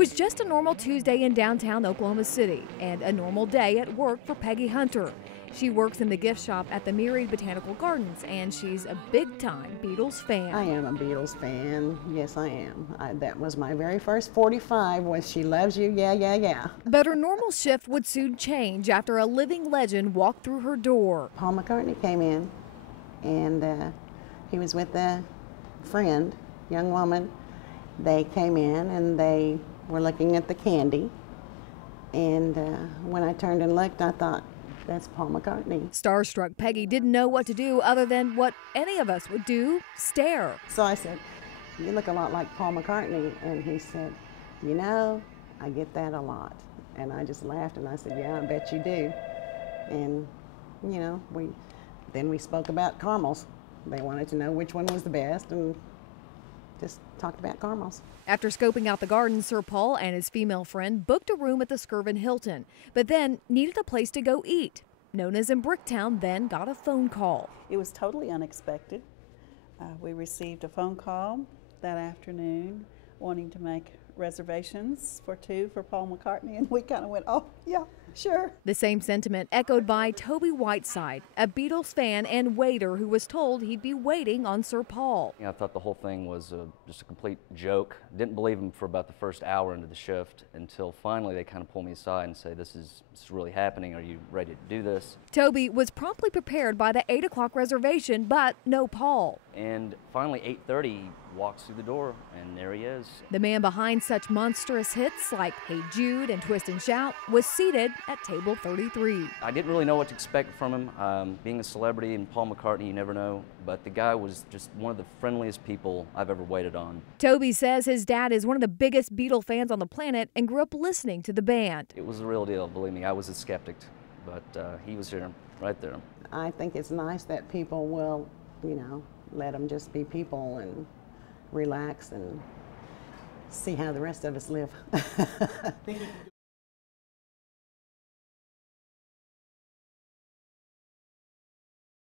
was just a normal Tuesday in downtown Oklahoma City and a normal day at work for Peggy Hunter. She works in the gift shop at the Myriad Botanical Gardens, and she's a big-time Beatles fan. I am a Beatles fan. Yes, I am. That was my very first 45 was She Loves You, Yeah, Yeah, Yeah. But her normal shift would soon change after a living legend walked through her door. Paul McCartney came in, and he was with a friend, young woman. They came in, and they were looking at the candy. And when I turned and looked, I thought, that's Paul McCartney. Starstruck Peggy didn't know what to do other than what any of us would do, stare. So I said, you look a lot like Paul McCartney. And he said, you know, I get that a lot. And I just laughed and I said, yeah, I bet you do. And, you know, then we spoke about caramels. They wanted to know which one was the best and just talked about caramels. After scoping out the garden, Sir Paul and his female friend booked a room at the Skirvin Hilton, but then needed a place to go eat. Nona's in Bricktown then got a phone call. It was totally unexpected. We received a phone call that afternoon wanting to make reservations for 2 for Paul McCartney, and we kind of went, oh, yeah, sure. The same sentiment echoed by Toby Whiteside, a Beatles fan and waiter who was told he'd be waiting on Sir Paul. I thought the whole thing was just a complete joke. Didn't believe him for about the first hour into the shift until finally they kind of pulled me aside and say, this is really happening. Are you ready to do this? Toby was promptly prepared by the 8 o'clock reservation, but no Paul. And finally, 8:30, he walks through the door, and there he is. The man behind such monstrous hits like Hey Jude and Twist and Shout was seated at table 33. I didn't really know what to expect from him. Being a celebrity and Paul McCartney, you never know, but the guy was just one of the friendliest people I've ever waited on. Toby says his dad is one of the biggest Beatle fans on the planet and grew up listening to the band. It was the real deal, believe me. I was a skeptic, but he was here, right there. I think it's nice that people will, you know, let them just be people and relax and see how the rest of us live.